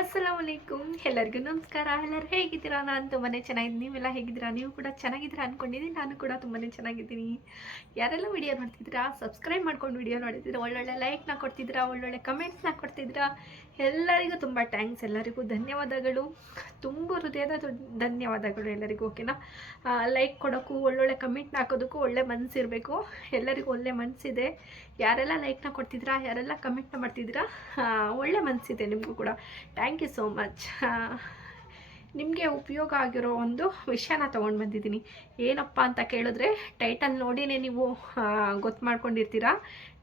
ಅಸ್ಸಲಾಮ್ ವಲೈಕುಮ್ ಎಲ್ಲರಿಗೂ ನಮಸ್ಕಾರ. ಎಲ್ಲರೂ ಹೇಗಿದ್ದೀರಾ? ನಾನು ತುಂಬಾ ಚೆನ್ನಾಗಿದ್ದೀನಿ. ನೀವೆಲ್ಲ ಹೇಗಿದ್ದೀರಾ? ನೀವು ಕೂಡ ಚೆನ್ನಾಗಿದ್ದೀರಾ ಅಂದ್ಕೊಂಡಿದ್ದೀನಿ ನಾನು ಕೂಡ ತುಂಬಾ ಚೆನ್ನಾಗಿದ್ದೀನಿ. ಯಾರೆಲ್ಲ ವಿಡಿಯೋ ನೋಡ್ತಿದ್ದೀರಾ? ಸಬ್ಸ್ಕ್ರೈಬ್ ಮಾಡ್ಕೊಂಡು ವಿಡಿಯೋ ನೋಡಿದ್ದೀರಾ? ಒಳ್ಳೊಳ್ಳೆ ಲೈಕ್ನ ಕೊಡ್ತಿದ್ದೀರಾ? ಒಳ್ಳೊಳ್ಳೆ ಕಮೆಂಟ್ಸ್ನ ಕೊಡ್ತಿದ್ದೀರಾ? ಎಲ್ಲರಿಗೂ ತುಂಬ ಥ್ಯಾಂಕ್ಸ್ ಎಲ್ಲರಿಗೂ ಧನ್ಯವಾದಗಳು. ತುಂಬ ಹೃದಯದ ಧನ್ಯವಾದಗಳು ಎಲ್ಲರಿಗೂ ಓಕೆನಾ ಲೈಕ್ ಕೊಡೋಕ್ಕೂ ಒಳ್ಳೊಳ್ಳೆ ಕಮೆಂಟ್ನ ಹಾಕೋದಕ್ಕೂ ಒಳ್ಳೆ ಮನಸ್ಸಿರಬೇಕು ಎಲ್ಲರಿಗೂ ಒಳ್ಳೆ ಮನಸ್ಸಿದೆ ಯಾರೆಲ್ಲ ಲೈಕ್ನ ಕೊಡ್ತಿದ್ದೀರಾ, ಯಾರೆಲ್ಲ ಕಮೆಂಟ್ನ ಮಾಡ್ತಿದ್ದೀರಾ ಒಳ್ಳೆ ಮನಸ್ಸಿದೆ ನಿಮಗೂ ಕೂಡ. ಥ್ಯಾಂಕ್ ಯು ಸೋ ಮಚ್ ನಿಮಗೆ ಉಪಯೋಗ ಆಗಿರೋ ಒಂದು ವಿಷಯನ ತೊಗೊಂಡು ಬಂದಿದ್ದೀನಿ. ಏನಪ್ಪ ಅಂತ ಕೇಳಿದ್ರೆ ಟೈಟಲ್ ನೋಡಿನೇ ನೀವು ಗೊತ್ತು ಮಾಡ್ಕೊಂಡಿರ್ತೀರಾ?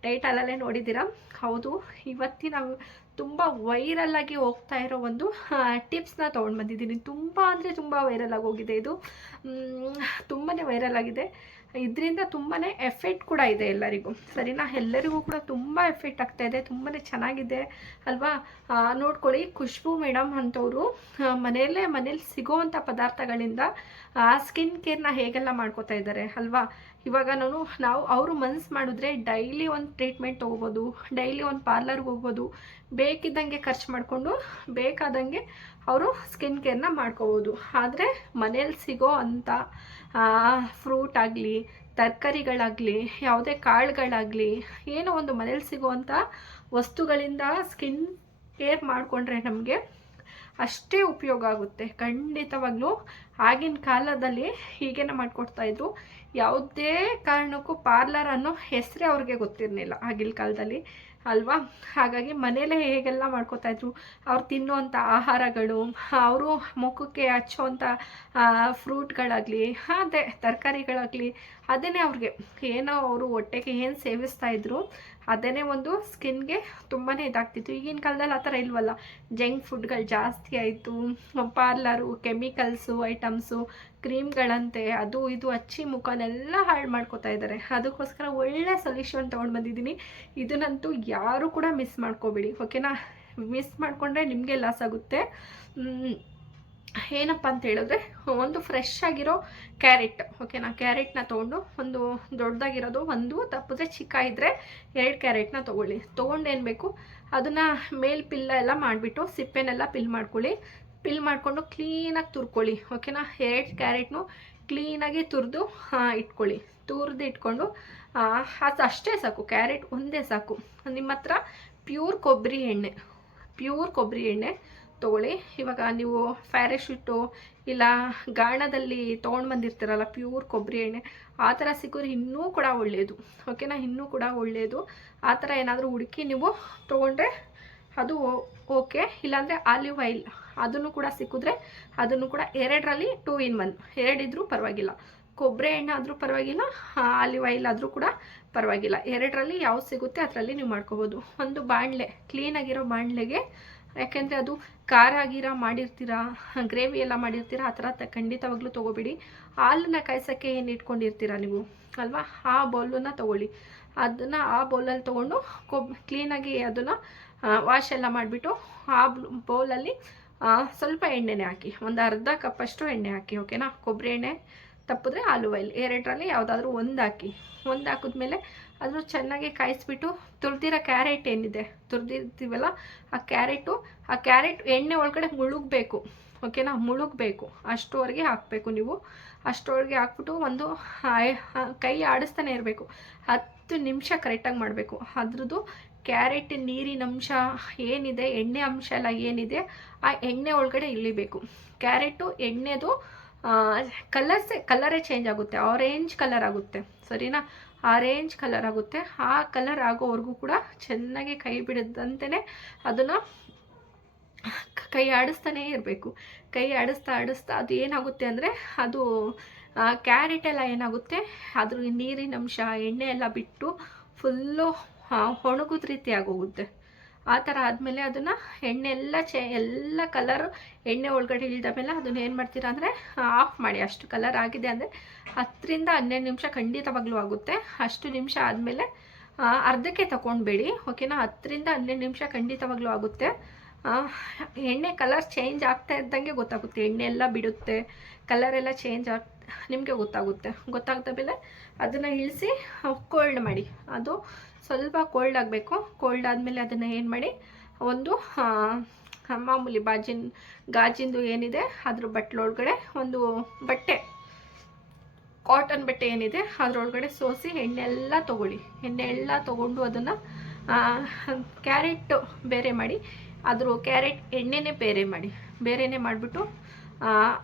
ಟೈಟಲಲ್ಲೇ ನೋಡಿದ್ದೀರಾ? ಹೌದು, ಇವತ್ತಿನ ತುಂಬ ವೈರಲ್ ಆಗಿ ಹೋಗ್ತಾ ಇರೋ ಒಂದು ಟಿಪ್ಸ್ನ ತೊಗೊಂಡು ಬಂದಿದ್ದೀನಿ. ತುಂಬ ಅಂದರೆ ತುಂಬ ಆಗಿ ಹೋಗಿದೆ ಇದು. ತುಂಬಾ ವೈರಲ್ ಆಗಿದೆ. ಇದರಿಂದ ತುಂಬಾ ಎಫೆಕ್ಟ್ ಕೂಡ ಇದೆ ಎಲ್ಲರಿಗೂ. ಸರಿನಾ? ಎಲ್ಲರಿಗೂ ಕೂಡ ತುಂಬ ಎಫೆಕ್ಟ್ ಆಗ್ತಾ ಇದೆ. ತುಂಬಾ ಚೆನ್ನಾಗಿದೆ, ಅಲ್ವಾ? ನೋಡ್ಕೊಳ್ಳಿ, ಖುಷ್ಬು ಮೇಡಮ್ ಅಂತವರು ಮನೆಯಲ್ಲೇ ಮನೇಲಿ ಸಿಗೋವಂಥ ಪದಾರ್ಥಗಳಿಂದ ಸ್ಕಿನ್ ಕೇರ್ನ ಹೇಗೆಲ್ಲ ಮಾಡ್ಕೋತಾ ಇದ್ದಾರೆ, ಅಲ್ವಾ? ಇವಾಗ ನಾನು, ನಾವು ಅವರು ಮನ್ಸು ಮಾಡಿದ್ರೆ ಡೈಲಿ ಒಂದು ಟ್ರೀಟ್ಮೆಂಟ್ ತೊಗೋಬೋದು ಡೈಲಿ ಒಂದು ಪಾರ್ಲರ್ಗೆ ಹೋಗ್ಬೋದು, ಬೇಕಿದ್ದಂಗೆ ಖರ್ಚು ಮಾಡಿಕೊಂಡು ಬೇಕಾದಂಗೆ ಅವರು ಸ್ಕಿನ್ ಕೇರ್ನ ಮಾಡ್ಕೋಬೋದು. ಆದರೆ ಮನೇಲಿ ಸಿಗೋ ಅಂಥ ಫ್ರೂಟ್ ಆಗಲಿ, ತರಕಾರಿಗಳಾಗಲಿ, ಯಾವುದೇ ಕಾಳುಗಳಾಗಲಿ, ಏನೋ ಒಂದು ಮನೇಲಿ ಸಿಗುವಂಥ ವಸ್ತುಗಳಿಂದ ಸ್ಕಿನ್ ಕೇರ್ ಮಾಡಿಕೊಂಡ್ರೆ ನಮಗೆ ಅಷ್ಟೇ ಉಪಯೋಗ ಆಗುತ್ತೆ. ಖಂಡಿತವಾಗ್ಲೂ ಆಗಿನ ಕಾಲದಲ್ಲಿ ಹೀಗೇನೆ ಮಾಡಿಕೊಡ್ತಾ ಇದ್ರು. ಯಾವುದೇ ಕಾರಣಕ್ಕೂ ಪಾರ್ಲರ್ ಅನ್ನೋ ಹೆಸರೇ ಅವ್ರಿಗೆ ಗೊತ್ತಿರಲಿಲ್ಲ ಆಗಿನ ಕಾಲದಲ್ಲಿ. ಅಲ್ವಾ? ಹಾಗಾಗಿ ಮನೇಲೇ ಹೇಗೆಲ್ಲ ಮಾಡ್ಕೋತಾ ಇದ್ರು? ಅವ್ರು ತಿನ್ನುವಂಥ ಆಹಾರಗಳು, ಅವರು ಮುಖಕ್ಕೆ ಹಚ್ಚುವಂಥ ಫ್ರೂಟ್ಗಳಾಗಲಿ ಅದೇ ತರಕಾರಿಗಳಾಗಲಿ, ಅದನ್ನೇ ಅವ್ರಿಗೆ. ಏನೋ ಅವರು ಹೊಟ್ಟೆಗೆ ಏನು ಸೇವಿಸ್ತಾ ಇದ್ರು ಅದನ್ನೇ ಒಂದು ಸ್ಕಿನ್ಗೆ ತುಂಬಾ ಇದಾಗ್ತಿತ್ತು. ಈಗಿನ ಕಾಲದಲ್ಲಿ ಆ ಥರ ಇಲ್ವಲ್ಲ? ಜಂಕ್ ಫುಡ್ಗಳು ಜಾಸ್ತಿ ಆಯಿತು. ಪಾರ್ಲರು, ಕೆಮಿಕಲ್ಸು, ಐಟಮ್ಸು, ಕ್ರೀಮ್ಗಳಂತೆ ಅದು ಇದು ಹಚ್ಚಿ ಮುಖನೆಲ್ಲ ಹಾಳು ಮಾಡ್ಕೋತಾ ಇದ್ದಾರೆ. ಅದಕ್ಕೋಸ್ಕರ ಒಳ್ಳೆ ಸೊಲ್ಯೂಷನ್ ತೊಗೊಂಡು ಬಂದಿದ್ದೀನಿ. ಇದನ್ನಂತೂ ಯಾರೂ ಕೂಡ ಮಿಸ್ ಮಾಡ್ಕೋಬೇಡಿ. ಓಕೆನಾ? ಮಿಸ್ ಮಾಡಿಕೊಂಡ್ರೆ ನಿಮಗೆ ಲಾಸ್ ಆಗುತ್ತೆ. ಏನಪ್ಪ ಅಂತ ಹೇಳಿದ್ರೆ, ಒಂದು ಫ್ರೆಶ್ ಆಗಿರೋ ಕ್ಯಾರೆಟ್ ಓಕೆನಾ ಕ್ಯಾರೆಟ್ನ ತೊಗೊಂಡು ಒಂದು ದೊಡ್ಡದಾಗಿರೋದು ಒಂದು, ತಪ್ಪಿದ್ರೆ ಚಿಕ್ಕ ಇದ್ದರೆ ಎರಡು ಕ್ಯಾರೆಟ್ನ ತೊಗೊಳ್ಳಿ. ತೊಗೊಂಡು ಏನು ಬೇಕು, ಅದನ್ನು ಮೇಲ್ ಪಿಲ್ಲ ಎಲ್ಲ ಮಾಡಿಬಿಟ್ಟು ಸಿಪ್ಪೆನೆಲ್ಲ ಪಿಲ್ ಮಾಡ್ಕೊಳ್ಳಿ. ಪಿಲ್ ಮಾಡಿಕೊಂಡು ಕ್ಲೀನಾಗಿ ತುರ್ಕೊಳ್ಳಿ ಓಕೆನಾ ಎರಡು ಕ್ಯಾರೆಟ್ನು ಕ್ಲೀನಾಗಿ ತುರಿದು ಇಟ್ಕೊಳ್ಳಿ. ತುರಿದು ಇಟ್ಕೊಂಡು ಅದು ಅಷ್ಟೇ ಸಾಕು ಕ್ಯಾರೆಟ್ ಒಂದೇ ಸಾಕು. ನಿಮ್ಮ ಹತ್ರ ಪ್ಯೂರ್ ಕೊಬ್ಬರಿ ಎಣ್ಣೆ ಪ್ಯೂರ್ ಕೊಬ್ಬರಿ ಎಣ್ಣೆ ತೊಗೊಳ್ಳಿ. ಇವಾಗ ನೀವು ಪ್ಯಾರಾಶೂಟು ಇಲ್ಲ ಗಾಣದಲ್ಲಿ ತೊಗೊಂಡು ಬಂದಿರ್ತೀರಲ್ಲ ಪ್ಯೂರ್ ಕೊಬ್ಬರಿ ಎಣ್ಣೆ, ಆ ಥರ ಸಿಕ್ಕಿದ್ರೆ ಇನ್ನೂ ಕೂಡ ಒಳ್ಳೆಯದು ಓಕೆನಾ ಇನ್ನೂ ಕೂಡ ಒಳ್ಳೆಯದು ಆ ಥರ ಏನಾದರೂ ಹುಡುಕಿ ನೀವು ತೊಗೊಂಡ್ರೆ ಅದು ಓಕೆ ಇಲ್ಲಾಂದರೆ ಆಲಿವ್ ಆಯಿಲ್ ಅದನ್ನು ಕೂಡ ಸಿಕ್ಕಿದ್ರೆ ಅದನ್ನು ಕೂಡ ಎರಡರಲ್ಲಿ ಟೂ ಇನ್ ಒನ್ ಎರಡಿದ್ರೂ ಪರವಾಗಿಲ್ಲ. ಕೊಬ್ಬರಿ ಎಣ್ಣೆ ಆದರೂ ಪರವಾಗಿಲ್ಲ ಆಲಿವ್ ಆಯಿಲ್ ಆದರೂ ಕೂಡ ಪರವಾಗಿಲ್ಲ. ಎರಡರಲ್ಲಿ ಯಾವ್ದು ಸಿಗುತ್ತೆ ಅದರಲ್ಲಿ ನೀವು ಮಾಡ್ಕೋಬೋದು. ಒಂದು ಬಾಣಲೆ ಕ್ಲೀನಾಗಿರೋ ಬಾಣಲೆಗೆ ಯಾಕೆಂದರೆ ಅದು ಖಾರ ಗೀರ ಮಾಡಿರ್ತೀರಾ, ಗ್ರೇವಿ ಎಲ್ಲ ಮಾಡಿರ್ತೀರಾ, ಆ ಥರ ತ ಖಂಡಿತವಾಗ್ಲೂ ತೊಗೋಬೇಡಿ. ಹಾಲನ್ನ ಕಾಯ್ಸೋಕ್ಕೆ ಏನು ಇಟ್ಕೊಂಡಿರ್ತೀರಾ ನೀವು? ಅಲ್ವಾ? ಆ ಬೌಲನ್ನ ತೊಗೊಳ್ಳಿ. ಅದನ್ನು ಆ ಬೌಲಲ್ಲಿ ತೊಗೊಂಡು ಕೊಬ್ ಕ್ಲೀನಾಗಿ ಅದನ್ನು ವಾಶ್ ಎಲ್ಲ ಮಾಡಿಬಿಟ್ಟು ಆ ಬೌಲಲ್ಲಿ ಸ್ವಲ್ಪ ಎಣ್ಣೆನೇ ಹಾಕಿ. ಒಂದು ಅರ್ಧ ಕಪ್ಪಷ್ಟು ಎಣ್ಣೆ ಹಾಕಿ ಓಕೆನಾ ಕೊಬ್ಬರಿ ಎಣ್ಣೆ ತಪ್ಪಿದ್ರೆ ಆಲೂ ಆಯಿಲ್ ಎರಡರಲ್ಲಿ ಯಾವುದಾದ್ರೂ ಒಂದು ಹಾಕಿ. ಒಂದು ಹಾಕಿದ್ಮೇಲೆ ಅದು ಚೆನ್ನಾಗಿ ಕಾಯಿಸ್ಬಿಟ್ಟು ತುರಿದಿರೋ ಕ್ಯಾರೆಟ್ ಏನಿದೆ, ತುರಿದಿರ್ತೀವಲ್ಲ, ಆ ಕ್ಯಾರೆಟು, ಆ ಕ್ಯಾರೆಟ್ ಎಣ್ಣೆ ಒಳಗಡೆ ಮುಳುಗಬೇಕು, ಓಕೆನಾ? ಮುಳುಗಬೇಕು. ಅಷ್ಟುವರೆಗೆ ಹಾಕಬೇಕು ನೀವು. ಅಷ್ಟರೊಳಗೆ ಹಾಕ್ಬಿಟ್ಟು ಒಂದು ಕೈ ಆಡಿಸ್ತಾನೆ ಇರಬೇಕು. ಹತ್ತು ನಿಮಿಷ ಕರೆಕ್ಟಾಗಿ ಮಾಡಬೇಕು. ಅದ್ರದ್ದು ಕ್ಯಾರೆಟ್ ನೀರಿನ ಅಂಶ ಏನಿದೆ, ಎಣ್ಣೆ ಅಂಶ ಎಲ್ಲ ಏನಿದೆ, ಆ ಎಣ್ಣೆ ಒಳಗಡೆ ಇಳಿಬೇಕು. ಕ್ಯಾರೆಟು, ಎಣ್ಣೆದು ಕಲರ್ಸೇ, ಕಲರೇ ಚೇಂಜ್ ಆಗುತ್ತೆ. ಆರೆಂಜ್ ಕಲರ್ ಆಗುತ್ತೆ. ಸರಿನಾ? ಆರೆಂಜ್ ಕಲರ್ ಆಗುತ್ತೆ. ಆ ಕಲರ್ ಆಗೋವರೆಗೂ ಕೂಡ ಚೆನ್ನಾಗಿ ಕೈ ಬಿಡದಂತೆಯೇ ಅದನ್ನು ಕೈ ಆಡಿಸ್ತಾನೇ ಇರಬೇಕು. ಕೈ ಆಡಿಸ್ತಾ ಆಡಿಸ್ತಾ ಅದು ಏನಾಗುತ್ತೆ ಅಂದರೆ ಅದು ಕ್ಯಾರೆಟ್ ಎಲ್ಲ ಏನಾಗುತ್ತೆ, ಅದ್ರ ನೀರಿನಂಶ, ಎಣ್ಣೆ ಎಲ್ಲ ಬಿಟ್ಟು ಫುಲ್ಲು ಒಣಗುದ ರೀತಿ ಆಗೋಗುತ್ತೆ. ಆ ಥರ ಆದಮೇಲೆ ಅದನ್ನು ಎಣ್ಣೆ ಎಲ್ಲ ಚೆ, ಎಲ್ಲ ಕಲರ್ ಎಣ್ಣೆ ಒಳಗಡೆ ಇಳಿದ ಮೇಲೆ ಅದನ್ನ ಏನು ಮಾಡ್ತೀರಾ ಅಂದರೆ ಆಫ್ ಮಾಡಿ. ಅಷ್ಟು ಕಲರ್ ಆಗಿದೆ ಅಂದರೆ ಹತ್ತರಿಂದ ಹನ್ನೆರಡು ನಿಮಿಷ ಖಂಡಿತವಾಗ್ಲೂ ಆಗುತ್ತೆ. ಅಷ್ಟು ನಿಮಿಷ ಆದಮೇಲೆ ಅರ್ಧಕ್ಕೆ ತಗೊಳ್ಬೇಡಿ ಓಕೆನಾ? ಹತ್ತರಿಂದ ಹನ್ನೆರಡು ನಿಮಿಷ ಖಂಡಿತವಾಗ್ಲೂ ಆಗುತ್ತೆ. ಎಣ್ಣೆ ಕಲರ್ ಚೇಂಜ್ ಆಗ್ತಾ ಇದ್ದಂಗೆ ಗೊತ್ತಾಗುತ್ತೆ. ಎಣ್ಣೆ ಎಲ್ಲ ಬಿಡುತ್ತೆ ಕಲರ್ ಎಲ್ಲ ಚೇಂಜ್ ಆಗ್ ನಿಮಗೆ ಗೊತ್ತಾಗುತ್ತೆ. ಗೊತ್ತಾಗ್ದ ಮೇಲೆ ಅದನ್ನು ಇಳಿಸಿ ಕೋಲ್ಡ್ ಮಾಡಿ. ಅದು ಸ್ವಲ್ಪ ಕೋಲ್ಡ್ ಆಗಬೇಕು. ಕೋಲ್ಡ್ ಆದಮೇಲೆ ಅದನ್ನು ಏನು ಮಾಡಿ, ಒಂದು ಮಾಮೂಲಿ ಬಾಜಿನ, ಗಾಜಿಂದು ಏನಿದೆ, ಅದ್ರ ಬಟ್ಲೊಳಗಡೆ ಒಂದು ಬಟ್ಟೆ ಕಾಟನ್ ಬಟ್ಟೆ ಏನಿದೆ, ಅದರೊಳಗಡೆ ಸೋಸಿ ಎಣ್ಣೆ ಎಲ್ಲ ತೊಗೊಳ್ಳಿ. ಎಣ್ಣೆ ಎಲ್ಲ ತೊಗೊಂಡು ಅದನ್ನು ಕ್ಯಾರೆಟ್ ಬೇರೆ ಮಾಡಿ, ಅದ್ರ ಕ್ಯಾರೆಟ್ ಎಣ್ಣೆನೇ ಬೇರೆ ಮಾಡಿ. ಬೇರೆನೇ ಮಾಡಿಬಿಟ್ಟು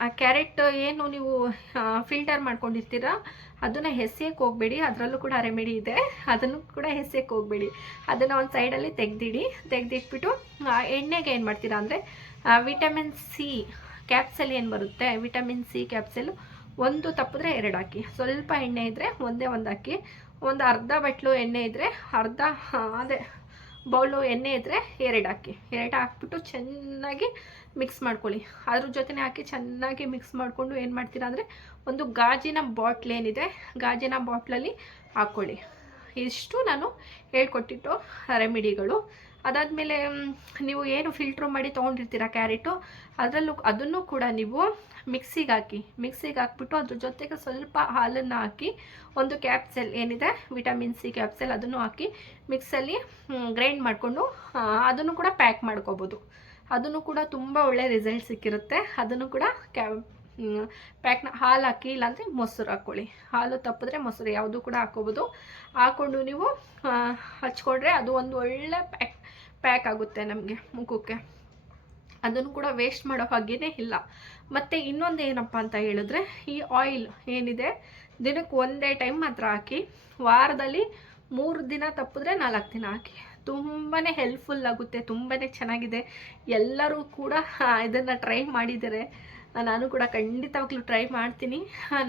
ಆ ಕ್ಯಾರೆಟ್ ಏನು ನೀವು ಫಿಲ್ಟರ್ ಮಾಡ್ಕೊಂಡಿರ್ತೀರ, ಅದನ್ನು ಹೆಸೆಯಕ್ಕೆ ಹೋಗಬೇಡಿ. ಅದರಲ್ಲೂ ಕೂಡ ರೆಮಿಡಿ ಇದೆ. ಅದನ್ನು ಕೂಡ ಹೆಸೆಯಕ್ಕೆ ಹೋಗಬೇಡಿ. ಅದನ್ನು ಒಂದು ಸೈಡಲ್ಲಿ ತೆಗೆದಿಡಿ. ತೆಗೆದಿಟ್ಬಿಟ್ಟು ಎಣ್ಣೆಗೆ ಏನು ಮಾಡ್ತೀರಾ ಅಂದರೆ ವಿಟಮಿನ್ ಸಿ ಕ್ಯಾಪ್ಸಲ್ ಏನು ಬರುತ್ತೆ? ವಿಟಮಿನ್ ಸಿ ಕ್ಯಾಪ್ಸಲ್ ಒಂದು ತಪ್ಪಿದ್ರೆ ಎರಡು ಹಾಕಿ. ಸ್ವಲ್ಪ ಎಣ್ಣೆ ಇದ್ದರೆ ಒಂದೇ ಒಂದು ಹಾಕಿ. ಒಂದು ಅರ್ಧ ಬಟ್ಲು ಎಣ್ಣೆ ಇದ್ದರೆ ಅರ್ಧ ಅದೇ ಬೌಲು ಎಣ್ಣೆ ಇದ್ದರೆ ಎರಡು ಹಾಕಿ. ಎರಡು ಹಾಕ್ಬಿಟ್ಟು ಚೆನ್ನಾಗಿ ಮಿಕ್ಸ್ ಮಾಡ್ಕೊಳ್ಳಿ. ಅದ್ರ ಜೊತೆನೇ ಹಾಕಿ ಚೆನ್ನಾಗಿ ಮಿಕ್ಸ್ ಮಾಡಿಕೊಂಡು ಏನು ಮಾಡ್ತೀರಾ ಅಂದರೆ ಒಂದು ಗಾಜಿನ ಬಾಟ್ಲ್ ಏನಿದೆ, ಗಾಜಿನ ಬಾಟ್ಲಲ್ಲಿ ಹಾಕ್ಕೊಳ್ಳಿ ಇಷ್ಟು ನಾನು ಹೇಳ್ಕೊಟ್ಟಿಟ್ಟು ರೆಮಿಡಿಗಳು ಅದಾದಮೇಲೆ ನೀವು ಏನು ಫಿಲ್ಟ್ರ್ ಮಾಡಿ ತೊಗೊಂಡಿರ್ತೀರ ಕ್ಯಾರೆಟು? ಅದರಲ್ಲೂ, ಅದನ್ನು ಕೂಡ ನೀವು ಮಿಕ್ಸಿಗೆ ಹಾಕಿ ಮಿಕ್ಸಿಗೆ ಹಾಕ್ಬಿಟ್ಟು ಅದ್ರ ಜೊತೆಗೆ ಸ್ವಲ್ಪ ಹಾಲನ್ನು ಹಾಕಿ, ಒಂದು ಕ್ಯಾಪ್ಸೆಲ್ ಏನಿದೆ ವಿಟಮಿನ್ ಸಿ ಕ್ಯಾಪ್ಸೆಲ್ ಅದನ್ನು ಹಾಕಿ ಮಿಕ್ಸಲ್ಲಿ ಗ್ರೈಂಡ್ ಮಾಡಿಕೊಂಡು ಅದನ್ನು ಕೂಡ ಪ್ಯಾಕ್ ಮಾಡ್ಕೋಬೋದು. ಅದನ್ನು ಕೂಡ ತುಂಬ ಒಳ್ಳೆ ರಿಸಲ್ಟ್ ಸಿಕ್ಕಿರುತ್ತೆ. ಅದನ್ನು ಕೂಡ ಕ್ಯಾ ಪ್ಯಾಕ್ನ ಹಾಲು ಹಾಕಿ, ಇಲ್ಲಾಂದರೆ ಮೊಸರು ಹಾಕ್ಕೊಳ್ಳಿ ಹಾಲು ತಪ್ಪಿದ್ರೆ ಮೊಸರು ಯಾವುದು ಕೂಡ ಹಾಕ್ಕೋಬೋದು. ಹಾಕ್ಕೊಂಡು ನೀವು ಹಚ್ಕೊಂಡ್ರೆ ಅದು ಒಂದು ಒಳ್ಳೆ ಪ್ಯಾಕ್ ಪ್ಯಾಕ್ ಆಗುತ್ತೆ ನಮಗೆ ಮುಖಕ್ಕೆ. ಅದನ್ನು ಕೂಡ ವೇಸ್ಟ್ ಮಾಡೋ ಹಾಗೇನೇ ಇಲ್ಲ. ಮತ್ತು ಇನ್ನೊಂದು ಏನಪ್ಪ ಅಂತ ಹೇಳಿದ್ರೆ, ಈ ಆಯಿಲ್ ಏನಿದೆ, ದಿನಕ್ಕೆ ಒಂದೇ ಟೈಮ್ ಮಾತ್ರ ಹಾಕಿ, ವಾರದಲ್ಲಿ ಮೂರು ದಿನ ತಪ್ಪಿದ್ರೆ ನಾಲ್ಕು ದಿನ ಹಾಕಿ. ತುಂಬಾ ಹೆಲ್ಪ್ಫುಲ್ ಆಗುತ್ತೆ ತುಂಬಾ ಚೆನ್ನಾಗಿದೆ. ಎಲ್ಲರೂ ಕೂಡ ಇದನ್ನು ಟ್ರೈ ಮಾಡಿದ್ದಾರೆ. ನಾನು ಕೂಡ ಖಂಡಿತವಾಗ್ಲೂ ಟ್ರೈ ಮಾಡ್ತೀನಿ.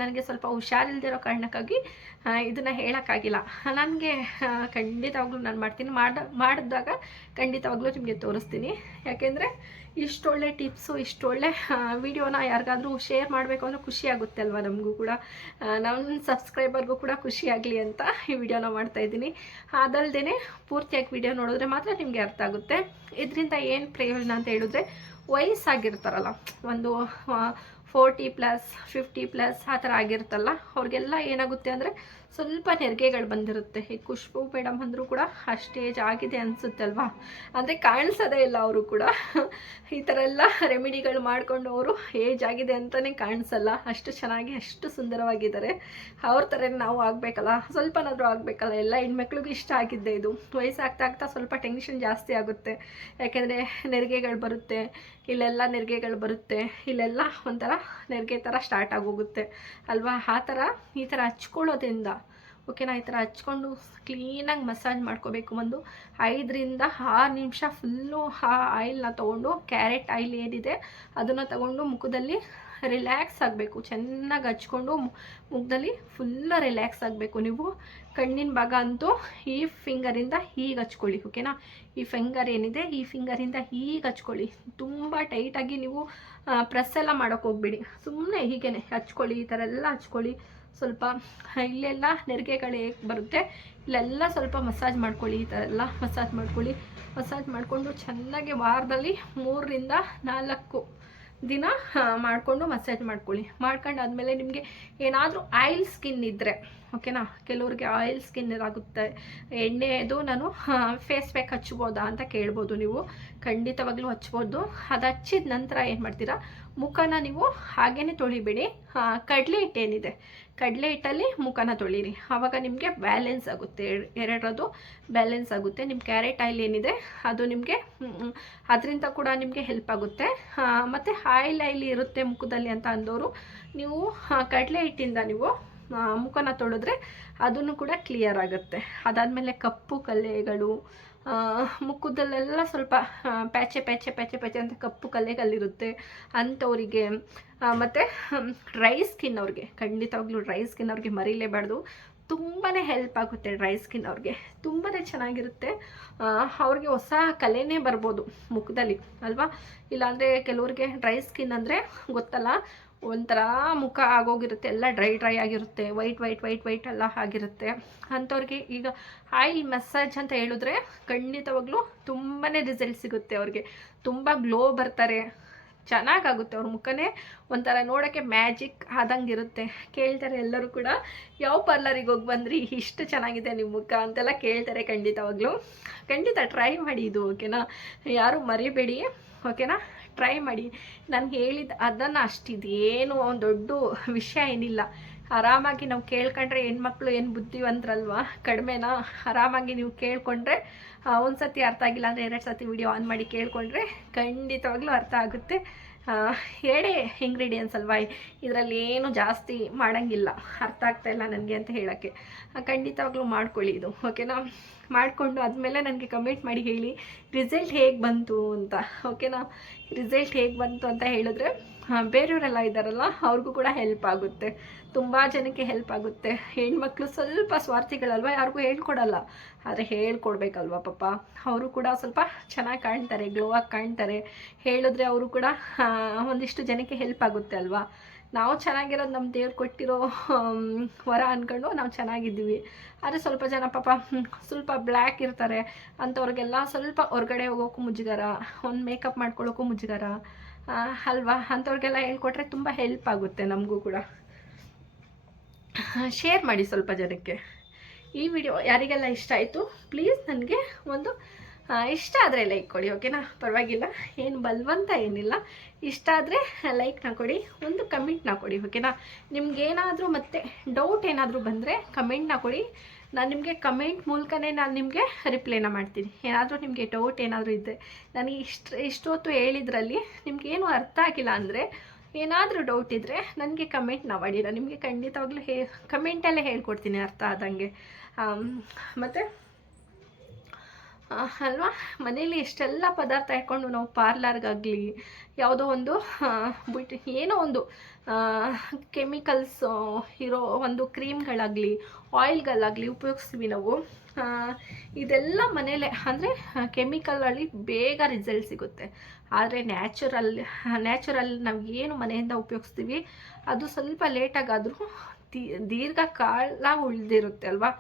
ನನಗೆ ಸ್ವಲ್ಪ ಹುಷಾರಿಲ್ದಿರೋ ಕಾರಣಕ್ಕಾಗಿ ಇದನ್ನು ಹೇಳೋಕ್ಕಾಗಿಲ್ಲ. ನನಗೆ ಖಂಡಿತವಾಗ್ಲೂ ನಾನು ಮಾಡ್ತೀನಿ. ಮಾಡ ಮಾಡಿದಾಗ ಖಂಡಿತವಾಗ್ಲೂ ನಿಮಗೆ ತೋರಿಸ್ತೀನಿ. ಯಾಕೆಂದರೆ ಇಷ್ಟೊಳ್ಳೆ ಟಿಪ್ಸು ಇಷ್ಟೊಳ್ಳೆ ವಿಡಿಯೋನ ಯಾರಿಗಾದ್ರೂ ಶೇರ್ ಮಾಡಬೇಕು ಅಂದರೆ ಖುಷಿ ಆಗುತ್ತೆ ಅಲ್ವಾ ನಮಗೂ ಕೂಡ. ನಮ್ಮ ಸಬ್ಸ್ಕ್ರೈಬರ್ಗೂ ಕೂಡ ಖುಷಿಯಾಗಲಿ ಅಂತ ಈ ವಿಡಿಯೋನ ಮಾಡ್ತಾಯಿದ್ದೀನಿ ಅದಲ್ಲದೆ ಪೂರ್ತಿಯಾಗಿ ವಿಡಿಯೋ ನೋಡಿದ್ರೆ ಮಾತ್ರ ನಿಮಗೆ ಅರ್ಥ ಆಗುತ್ತೆ. ಇದರಿಂದ ಏನು ಪ್ರಯೋಜನ ಅಂತ ಹೇಳಿದ್ರೆ ವಯಸ್ಸಾಗಿರ್ತಾರಲ್ಲ, ಒಂದು ಫೋರ್ಟಿ ಪ್ಲಸ್ ಫಿಫ್ಟಿ ಪ್ಲಸ್ ಆ ಥರ ಆಗಿರುತ್ತಲ್ಲ ಅವ್ರಿಗೆಲ್ಲ ಏನಾಗುತ್ತೆ ಅಂದರೆ ಸ್ವಲ್ಪ ನೆರಿಗೆಗಳು ಬಂದಿರುತ್ತೆ. ಈ ಖುಷ್ಬು ಮೇಡಮ್ ಅಂದರೂ ಕೂಡ ಅಷ್ಟು ಏಜ್ ಆಗಿದೆ ಅನಿಸುತ್ತೆ ಅಲ್ವಾ ಅಂದರೆ ಕಾಣಿಸೋದೇ ಇಲ್ಲ ಅವರು ಕೂಡ. ಈ ಥರ ಎಲ್ಲ ರೆಮಿಡಿಗಳು ಮಾಡಿಕೊಂಡು ಅವರು ಏಜ್ ಆಗಿದೆ ಅಂತಲೇ ಕಾಣಿಸಲ್ಲ. ಅಷ್ಟು ಚೆನ್ನಾಗಿ, ಅಷ್ಟು ಸುಂದರವಾಗಿದ್ದಾರೆ. ಅವ್ರ ಥರ ನಾವು ಆಗಬೇಕಲ್ಲ? ಸ್ವಲ್ಪನಾದರೂ ಆಗಬೇಕಲ್ಲ? ಎಲ್ಲ ಹೆಣ್ಮಕ್ಳಿಗೂ ಇಷ್ಟ ಆಗಿದ್ದೆ ಇದು. ವಯಸ್ಸಾಗ್ತಾ ಆಗ್ತಾ ಸ್ವಲ್ಪ ಟೆನ್ಷನ್ ಜಾಸ್ತಿ ಆಗುತ್ತೆ. ಯಾಕೆಂದರೆ ನೆರಿಗೆಗಳು ಬರುತ್ತೆ. ಇಲ್ಲೆಲ್ಲ ನೆರಿಗೆಗಳು ಬರುತ್ತೆ. ಇಲ್ಲೆಲ್ಲ ಒಂಥರ ನೆರಿಗೆ ಥರ ಸ್ಟಾರ್ಟ್ ಆಗೋಗುತ್ತೆ. ಅಲ್ವಾ? ಆ ಥರ, ಈ ಥರ ಹಚ್ಕೊಳ್ಳೋದ್ರಿಂದ ಓಕೆನಾ ಈ ಥರ ಹಚ್ಕೊಂಡು ಕ್ಲೀನಾಗಿ ಮಸಾಜ್ ಮಾಡ್ಕೋಬೇಕು. ಒಂದು ಐದರಿಂದ ಆರು ನಿಮಿಷ ಫುಲ್ಲು ಆ ಆಯಿಲ್ನ ತೊಗೊಂಡು ಕ್ಯಾರೆಟ್ ಆಯಿಲ್ ಏನಿದೆ, ಅದನ್ನು ತಗೊಂಡು ಮುಖದಲ್ಲಿ ರಿಲ್ಯಾಕ್ಸ್ ಆಗಬೇಕು, ಚೆನ್ನಾಗಿ ಹಚ್ಕೊಂಡು ಮುಖದಲ್ಲಿ ಫುಲ್ ರಿಲ್ಯಾಕ್ಸ್ ಆಗಬೇಕು ನೀವು. ಕಣ್ಣಿನ ಭಾಗ ಅಂತೂ ಈ ಫಿಂಗರಿಂದ ಹೀಗೆ ಹಚ್ಕೊಳ್ಳಿ ಓಕೆನಾ ಈ ಫಿಂಗರ್ ಏನಿದೆ, ಈ ಫಿಂಗರಿಂದ ಹೀಗೆ ಹಚ್ಕೊಳ್ಳಿ. ತುಂಬ ಟೈಟಾಗಿ ನೀವು ಪ್ರೆಸ್ ಎಲ್ಲ ಮಾಡೋಕೆ ಹೋಗ್ಬೇಡಿ. ಸುಮ್ಮನೆ ಹೀಗೇನೆ ಹಚ್ಕೊಳ್ಳಿ, ಈ ಥರ ಎಲ್ಲ ಹಚ್ಕೊಳ್ಳಿ. ಸ್ವಲ್ಪ ಇಲ್ಲೆಲ್ಲ ನೆರಿಗೆಗಳು ಹೇಗೆ ಬರುತ್ತೆ. ಇಲ್ಲೆಲ್ಲ ಸ್ವಲ್ಪ ಮಸಾಜ್ ಮಾಡ್ಕೊಳ್ಳಿ, ಈ ಥರ ಎಲ್ಲ ಮಸಾಜ್ ಮಾಡ್ಕೊಳ್ಳಿ. ಮಸಾಜ್ ಮಾಡಿಕೊಂಡು ಚೆನ್ನಾಗಿ ವಾರದಲ್ಲಿ ಮೂರರಿಂದ ನಾಲ್ಕು ದಿನ ಮಾಡಿಕೊಂಡು ಮಸಾಜ್ ಮಾಡ್ಕೊಳ್ಳಿ. ಮಾಡ್ಕೊಂಡಾದ್ಮೇಲೆ ನಿಮಗೆ ಏನಾದರೂ ಆಯಿಲ್ ಸ್ಕಿನ್ ಇದ್ದರೆ ಓಕೆನಾ? ಕೆಲವ್ರಿಗೆ ಆಯಿಲ್ ಸ್ಕಿನ್ ಇದಾಗುತ್ತೆ. ಎಣ್ಣೆದು ನಾನು ಫೇಸ್ ಪ್ಯಾಕ್ ಹಚ್ಬೋದಾ ಅಂತ ಕೇಳ್ಬೋದು ನೀವು. ಖಂಡಿತವಾಗ್ಲೂ ಹಚ್ಬೋದು. ಅದು ಹಚ್ಚಿದ ನಂತರ ಏನು ಮಾಡ್ತೀರಾ? ಮುಖನ ನೀವು ಹಾಗೇ ತೊಳಿಬೇಡಿ. ಕಡಲೆ ಹಿಟ್ಟೇನಿದೆ ಕಡಲೆ ಹಿಟ್ಟಲ್ಲಿ ಮುಖನ ತೊಳೀರಿ. ಆವಾಗ ನಿಮಗೆ ಬ್ಯಾಲೆನ್ಸ್ ಆಗುತ್ತೆ. ಎರಡರದು ಬ್ಯಾಲೆನ್ಸ್ ಆಗುತ್ತೆ. ನಿಮ್ಮ ಕ್ಯಾರೆಟ್ ಆಯಿಲ್ ಏನಿದೆ, ಅದು ನಿಮಗೆ ಅದರಿಂದ ಕೂಡ ನಿಮಗೆ ಹೆಲ್ಪ್ ಆಗುತ್ತೆ. ಮತ್ತು ಆಯಿಲ್ ಆಯಿಲ್ ಇರುತ್ತೆ ಮುಖದಲ್ಲಿ ಅಂತ ಅಂದವರು ನೀವು ಕಡಲೆ ಹಿಟ್ಟಿಂದ ನೀವು ಮುಖನ ತೊಳೆದ್ರೆ ಅದನ್ನು ಕೂಡ ಕ್ಲಿಯರ್ ಆಗುತ್ತೆ. ಅದಾದಮೇಲೆ ಕಪ್ಪು ಕಲೆಗಳು ಮುಖದಲ್ಲೆಲ್ಲ ಸ್ವಲ್ಪ ಪ್ಯಾಚೆ ಪ್ಯಾಚೆ ಪ್ಯಾಚೆ ಪ್ಯಾಚೆ ಅಂತ ಕಪ್ಪು ಕಲೆಗಳಿರುತ್ತೆ ಅಂಥವರಿಗೆ. ಮತ್ತು ಡ್ರೈ ಸ್ಕಿನ್ ಅವ್ರಿಗೆ, ಖಂಡಿತವಾಗ್ಲೂ ಡ್ರೈ ಸ್ಕಿನ್ ಅವ್ರಿಗೆ ಮರೀಲೇಬಾರ್ದು. ತುಂಬಾ ಹೆಲ್ಪ್ ಆಗುತ್ತೆ ಡ್ರೈ ಸ್ಕಿನ್ ಅವ್ರಿಗೆ. ತುಂಬಾ ಚೆನ್ನಾಗಿರುತ್ತೆ. ಅವ್ರಿಗೆ ಹೊಸ ಕಲೆನೇ ಬರ್ಬೋದು ಮುಖದಲ್ಲಿ, ಅಲ್ವಾ? ಇಲ್ಲಾಂದರೆ ಕೆಲವ್ರಿಗೆ ಡ್ರೈ ಸ್ಕಿನ್ ಅಂದರೆ ಗೊತ್ತಲ್ಲ ಒಂಥರ ಮುಖ ಆಗೋಗಿರುತ್ತೆ, ಎಲ್ಲ ಡ್ರೈ ಡ್ರೈ ಆಗಿರುತ್ತೆ, ವೈಟ್ ವೈಟ್ ವೈಟ್ ವೈಟ್ ಎಲ್ಲ ಆಗಿರುತ್ತೆ. ಅಂಥವ್ರಿಗೆ ಈಗ ಆಯಿಲ್ ಮಸಾಜ್ ಅಂತ ಹೇಳಿದ್ರೆ ಖಂಡಿತವಾಗ್ಲೂ ತುಂಬಾ ರಿಸಲ್ಟ್ ಸಿಗುತ್ತೆ ಅವ್ರಿಗೆ. ತುಂಬ ಗ್ಲೋ ಬರ್ತಾರೆ, ಚೆನ್ನಾಗಾಗುತ್ತೆ ಅವ್ರ ಮುಖನೇ. ಒಂಥರ ನೋಡೋಕ್ಕೆ ಮ್ಯಾಜಿಕ್ ಆದಂಗೆ ಇರುತ್ತೆ. ಕೇಳ್ತಾರೆ ಎಲ್ಲರೂ ಕೂಡ, ಯಾವ ಪಾರ್ಲರಿಗೆ ಹೋಗಿ ಬಂದ್ರಿ? ಇಷ್ಟು ಚೆನ್ನಾಗಿದೆ ನಿಮ್ಮ ಮುಖ ಅಂತೆಲ್ಲ ಕೇಳ್ತಾರೆ ಖಂಡಿತವಾಗ್ಲೂ. ಖಂಡಿತ ಟ್ರೈ ಮಾಡಿ ಇದು, ಓಕೆನಾ? ಯಾರು ಮರಿಬೇಡಿ, ಓಕೆನಾ? ಟ್ರೈ ಮಾಡಿ. ನಾನು ಹೇಳಿದ ಅದನ್ನು ಅಷ್ಟಿದೇನು ಒಂದು ದೊಡ್ಡ ವಿಷಯ ಏನಿಲ್ಲ. ಆರಾಮಾಗಿ ನಾವು ಕೇಳ್ಕೊಂಡ್ರೆ ಹೆಣ್ಮಕ್ಳು ಏನು ಬುದ್ಧಿವಂತರಲ್ವಾ? ಕಡಿಮೆನಾ? ಆರಾಮಾಗಿ ನೀವು ಕೇಳ್ಕೊಂಡ್ರೆ ಒಂದು ಸತಿ ಅರ್ಥ ಆಗಿಲ್ಲ ಅಂದರೆ ಎರಡು ಸತಿ ವಿಡಿಯೋ ಆನ್ ಮಾಡಿ ಕೇಳ್ಕೊಂಡ್ರೆ ಖಂಡಿತವಾಗ್ಲೂ ಅರ್ಥ ಆಗುತ್ತೆ. ಎರಡೇ ಇಂಗ್ರೀಡಿಯೆಂಟ್ಸ್ ಅಲ್ವಾ? ಇದರಲ್ಲಿ ಏನು ಜಾಸ್ತಿ ಮಾಡೋಂಗಿಲ್ಲ. ಅರ್ಥ ಆಗ್ತಾ ಇಲ್ಲ ನನಗೆ ಅಂತ ಹೇಳೋಕ್ಕೆ. ಖಂಡಿತವಾಗ್ಲೂ ಮಾಡ್ಕೊಳ್ಳಿ ಇದು ಓಕೆನಾ ಮಾಡಿಕೊಂಡು ಆದಮೇಲೆ ನನಗೆ ಕಮೆಂಟ್ ಮಾಡಿ ಹೇಳಿ ರಿಸಲ್ಟ್ ಹೇಗೆ ಬಂತು ಅಂತ ಓಕೆನಾ ರಿಸಲ್ಟ್ ಹೇಗೆ ಬಂತು ಅಂತ ಹೇಳಿದ್ರೆ ಬೇರೆಯವರೆಲ್ಲ ಇದ್ದಾರಲ್ಲ, ಅವ್ರಿಗೂ ಕೂಡ ಹೆಲ್ಪ್ ಆಗುತ್ತೆ. ತುಂಬ ಜನಕ್ಕೆ ಹೆಲ್ಪ್ ಆಗುತ್ತೆ. ಹೆಣ್ಮಕ್ಳು ಸ್ವಲ್ಪ ಸ್ವಾರ್ಥಿಗಳಲ್ವ? ಯಾರಿಗೂ ಹೇಳ್ಕೊಡಲ್ಲ. ಆದರೆ ಹೇಳ್ಕೊಡ್ಬೇಕಲ್ವ ಪಾಪ? ಅವರು ಕೂಡ ಸ್ವಲ್ಪ ಚೆನ್ನಾಗಿ ಕಾಣ್ತಾರೆ ಗ್ಲೋ ಆಗಿ ಕಾಣ್ತಾರೆ. ಹೇಳಿದ್ರೆ ಅವರು ಕೂಡ ಒಂದಿಷ್ಟು ಜನಕ್ಕೆ ಹೆಲ್ಪ್ ಆಗುತ್ತೆ ಅಲ್ವಾ? ನಾವು ಚೆನ್ನಾಗಿರೋದು ನಮ್ಮ ದೇವ್ರು ಕೊಟ್ಟಿರೋ ವರ ಅಂದ್ಕೊಂಡು ನಾವು ಚೆನ್ನಾಗಿದ್ದೀವಿ. ಆದರೆ ಸ್ವಲ್ಪ ಜನ ಪಾಪ ಸ್ವಲ್ಪ ಬ್ಲ್ಯಾಕ್ ಇರ್ತಾರೆ. ಅಂಥವ್ರಿಗೆಲ್ಲ ಸ್ವಲ್ಪ ಹೊರಗಡೆ ಹೋಗೋಕ್ಕೂ ಮುಜುಗರ, ಒಂದು ಮೇಕಪ್ ಮಾಡ್ಕೊಳ್ಳೋಕ್ಕೂ ಮುಜುಗರ. ಅಲ್ವಾ? ಅಂಥವ್ರಿಗೆಲ್ಲ ಹೇಳ್ಕೊಟ್ರೆ ತುಂಬ ಹೆಲ್ಪ್ ಆಗುತ್ತೆ ನಮಗೂ ಕೂಡ. ಶೇರ್ ಮಾಡಿ ಸ್ವಲ್ಪ ಜನಕ್ಕೆ. ಈ ವಿಡಿಯೋ ಯಾರಿಗೆಲ್ಲ ಇಷ್ಟ ಆಯಿತು, ಪ್ಲೀಸ್ ನನಗೆ ಒಂದು ಇಷ್ಟ ಆದರೆ ಲೈಕ್ ಕೊಡಿ ಓಕೆನಾ ಪರವಾಗಿಲ್ಲ. ಏನು ಬಲ್ವಂತ ಏನಿಲ್ಲ. ಇಷ್ಟ ಆದರೆ ಲೈಕ್ನ ಕೊಡಿ, ಒಂದು ಕಮೆಂಟ್ನ ಕೊಡಿ ಓಕೆನಾ ನಿಮ್ಗೇನಾದರೂ ಮತ್ತೆ ಡೌಟ್ ಏನಾದರೂ ಬಂದರೆ ಕಮೆಂಟ್ನ ಕೊಡಿ. ನಾನು ನಿಮಗೆ ಕಮೆಂಟ್ ಮೂಲಕನೇ ನಾನು ನಿಮಗೆ ರಿಪ್ಲೈನ ಮಾಡ್ತೀನಿ. ಏನಾದರೂ ನಿಮಗೆ ಡೌಟ್ ಏನಾದರೂ ಇದ್ದರೆ ನನಗೆ ಇಷ್ಟು, ಇಷ್ಟೊತ್ತು ಹೇಳಿದ್ರಲ್ಲಿ ನಿಮ್ಗೇನು ಅರ್ಥ ಆಗಿಲ್ಲ ಅಂದರೆ ಏನಾದರೂ ಡೌಟ್ ಇದ್ದರೆ ನನಗೆ ಕಮೆಂಟ್ನ ಮಾಡಿಲ್ಲ ನಿಮಗೆ ಖಂಡಿತವಾಗ್ಲೂ ಹೇ ಕಮೆಂಟಲ್ಲೇ ಹೇಳ್ಕೊಡ್ತೀನಿ ಅರ್ಥ ಆದಂಗೆ. ಮತ್ತು? ಅಲ್ವಾ? ಮನೇಲಿ ಎಷ್ಟೆಲ್ಲ ಪದಾರ್ಥ ಇಟ್ಕೊಂಡು ನಾವು ಪಾರ್ಲರ್ಗಾಗಲಿ, ಯಾವುದೋ ಒಂದು ಬಿಟ್, ಏನೋ ಒಂದು ಕೆಮಿಕಲ್ಸ್ ಇರೋ ಒಂದು ಕ್ರೀಮ್ಗಳಾಗಲಿ, ಆಯಿಲ್ಗಳಾಗಲಿ ಉಪಯೋಗಿಸ್ತೀವಿ ನಾವು. ಇದೆಲ್ಲ ಮನೇಲೆ, ಅಂದರೆ ಕೆಮಿಕಲಲ್ಲಿ ಬೇಗ ರಿಸಲ್ಟ್ ಸಿಗುತ್ತೆ. ಆದರೆ ನ್ಯಾಚುರಲ್ ನ್ಯಾಚುರಲ್ ನಾವು ಏನು ಮನೆಯಿಂದ ಉಪಯೋಗಿಸ್ತೀವಿ, ಅದು ಸ್ವಲ್ಪ ಲೇಟಾಗಾದರೂ ದೀರ್ಘಕಾಲ ಉಳಿದಿರುತ್ತೆ, ಅಲ್ವಾ?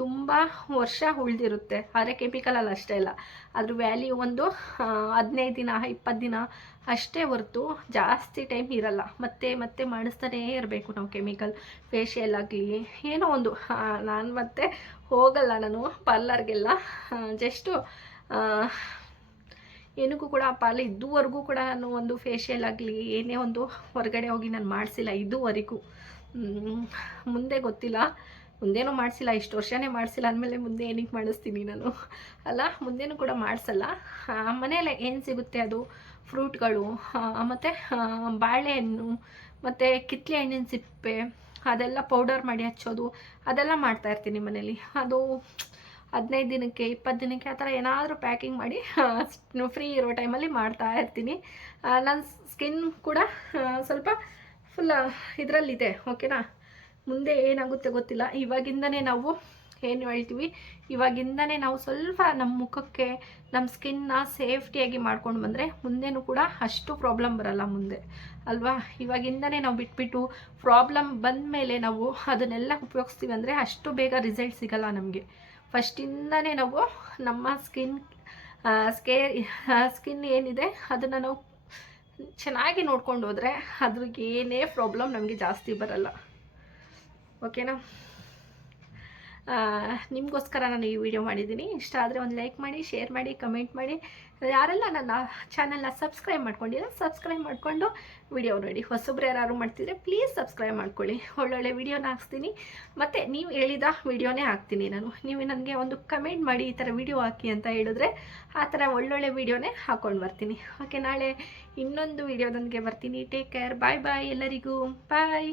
ತುಂಬ ವರ್ಷ ಉಳಿದಿರುತ್ತೆ. ಆದರೆ ಕೆಮಿಕಲಲ್ಲಿ ಅಷ್ಟೇ ಇಲ್ಲ. ಅದ್ರ ವ್ಯಾಲ್ಯೂ ಒಂದು ಹದಿನೈದು ದಿನ, ಇಪ್ಪತ್ತು ದಿನ ಅಷ್ಟೇ ಹೊರತು ಜಾಸ್ತಿ ಟೈಮ್ ಇರಲ್ಲ. ಮತ್ತೆ ಮತ್ತೆ ಮಾಡಿಸ್ತಾನೇ ಇರಬೇಕು ನಾವು ಕೆಮಿಕಲ್ ಫೇಶಿಯಲ್ ಆಗಲಿ ಏನೋ ಒಂದು ನಾನು ಮತ್ತೆ ಹೋಗಲ್ಲ ನಾನು ಪಾರ್ಲರ್ಗೆಲ್ಲ ಜಸ್ಟು ಏನಕ್ಕೂ ಕೂಡ ಆ ಪಾರ್ಲರ್ ಇದುವರೆಗೂ ಕೂಡ ನಾನು ಒಂದು ಫೇಶಿಯಲ್ ಆಗಲಿ, ಏನೇ ಒಂದು ಹೊರಗಡೆ ಹೋಗಿ ನಾನು ಮಾಡಿಸಿಲ್ಲ ಇದುವರೆಗೂ. ಮುಂದೆ ಗೊತ್ತಿಲ್ಲ. ಮುಂದೇನೂ ಮಾಡಿಸಿಲ್ಲ, ಇಷ್ಟು ವರ್ಷನೇ ಮಾಡಿಸಿಲ್ಲ ಅಂದಮೇಲೆ ಮುಂದೆ ಏನಕ್ಕೆ ಮಾಡಿಸ್ತೀನಿ ನಾನು? ಅಲ್ಲ, ಮುಂದೇನು ಕೂಡ ಮಾಡಿಸಲ್ಲ. ಮನೆಯಲ್ಲೇ ಏನು ಸಿಗುತ್ತೆ ಅದು? ಫ್ರೂಟ್ಗಳು ಮತ್ತು ಬಾಳೆಹಣ್ಣು, ಮತ್ತು ಕಿತ್ಲೆ ಹಣ್ಣಿನ ಸಿಪ್ಪೆ, ಅದೆಲ್ಲ ಪೌಡರ್ ಮಾಡಿ ಹಚ್ಚೋದು, ಅದೆಲ್ಲ ಮಾಡ್ತಾಯಿರ್ತೀನಿ ಮನೇಲಿ ಅದು ಹದಿನೈದು ದಿನಕ್ಕೆ ಇಪ್ಪತ್ತು ದಿನಕ್ಕೆ ಆ ಥರ ಏನಾದರೂ ಪ್ಯಾಕಿಂಗ್ ಮಾಡಿ ಫ್ರೀ ಇರೋ ಟೈಮಲ್ಲಿ ಮಾಡ್ತಾ ಇರ್ತೀನಿ. ನನ್ನ ಸ್ಕಿನ್ ಕೂಡ ಸ್ವಲ್ಪ ಫುಲ್ ಇದರಲ್ಲಿದೆ, ಓಕೆನಾ? ಮುಂದೆ ಏನಾಗುತ್ತೆ ಗೊತ್ತಿಲ್ಲ. ಇವಾಗಿಂದನೇ ನಾವು ಏನು ಹೇಳ್ತೀವಿ? ಇವಾಗಿಂದನೇ ನಾವು ಸ್ವಲ್ಪ ನಮ್ಮ ಮುಖಕ್ಕೆ ನಮ್ಮ ಸ್ಕಿನ್ನ ಸೇಫ್ಟಿಯಾಗಿ ಮಾಡ್ಕೊಂಡು ಬಂದರೆ ಮುಂದೆನೂ ಕೂಡ ಅಷ್ಟು ಪ್ರಾಬ್ಲಮ್ ಬರಲ್ಲ ಮುಂದೆ. ಅಲ್ವಾ? ಇವಾಗಿಂದನೇ ನಾವು ಬಿಟ್ಬಿಟ್ಟು ಪ್ರಾಬ್ಲಮ್ ಬಂದ ಮೇಲೆ ನಾವು ಅದನ್ನೆಲ್ಲ ಉಪಯೋಗಿಸ್ತೀವಿ ಅಂದರೆ ಅಷ್ಟು ಬೇಗ ರಿಸಲ್ಟ್ ಸಿಗಲ್ಲ ನಮಗೆ. ಫಸ್ಟಿಂದನೇ ನಾವು ನಮ್ಮ ಸ್ಕಿನ್ ಸ್ಕೇ ಸ್ಕಿನ್ ಏನಿದೆ ಅದನ್ನು ನಾವು ಚೆನ್ನಾಗಿ ನೋಡ್ಕೊಂಡು ಹೋದರೆ ಅದ್ರಿಗೆ ಏನೇ ಪ್ರಾಬ್ಲಮ್ ನಮಗೆ ಜಾಸ್ತಿ ಬರಲ್ಲ. ಓಕೆನಾ? ನಿಮಗೋಸ್ಕರ ನಾನು ಈ ವಿಡಿಯೋ ಮಾಡಿದ್ದೀನಿ. ಇಷ್ಟ ಆದರೆ ಒಂದು ಲೈಕ್ ಮಾಡಿ, ಶೇರ್ ಮಾಡಿ, ಕಮೆಂಟ್ ಮಾಡಿ. ಯಾರೆಲ್ಲ ನನ್ನ ಚಾನಲ್ನ ಸಬ್ಸ್ಕ್ರೈಬ್ ಮಾಡ್ಕೊಂಡಿಲ್ಲ, ಸಬ್ಸ್ಕ್ರೈಬ್ ಮಾಡಿಕೊಂಡು ವಿಡಿಯೋ ನೋಡಿ. ಹೊಸಬ್ರು ಯಾರು ಮಾಡ್ತಿದ್ರೆ ಪ್ಲೀಸ್ ಸಬ್ಸ್ಕ್ರೈಬ್ ಮಾಡ್ಕೊಳ್ಳಿ. ಒಳ್ಳೊಳ್ಳೆ ವಿಡಿಯೋನ ಹಾಕ್ತೀನಿ ಮತ್ತು ನೀವು ಹೇಳಿದ ವಿಡಿಯೋನೇ ಹಾಕ್ತೀನಿ ನಾನು. ನೀವು ನನಗೆ ಒಂದು ಕಮೆಂಟ್ ಮಾಡಿ ಈ ಥರ ವಿಡಿಯೋ ಹಾಕಿ ಅಂತ ಹೇಳಿದ್ರೆ ಆ ಥರ ಒಳ್ಳೊಳ್ಳೆ ವಿಡಿಯೋನೇ ಹಾಕ್ಕೊಂಡು ಬರ್ತೀನಿ. ಓಕೆ, ನಾಳೆ ಇನ್ನೊಂದು ವಿಡಿಯೋದೊಂದಿಗೆ ಬರ್ತೀನಿ. ಟೇಕ್ ಕೇರ್ ಬಾಯ್ ಬಾಯ್ ಎಲ್ಲರಿಗೂ. ಬಾಯ್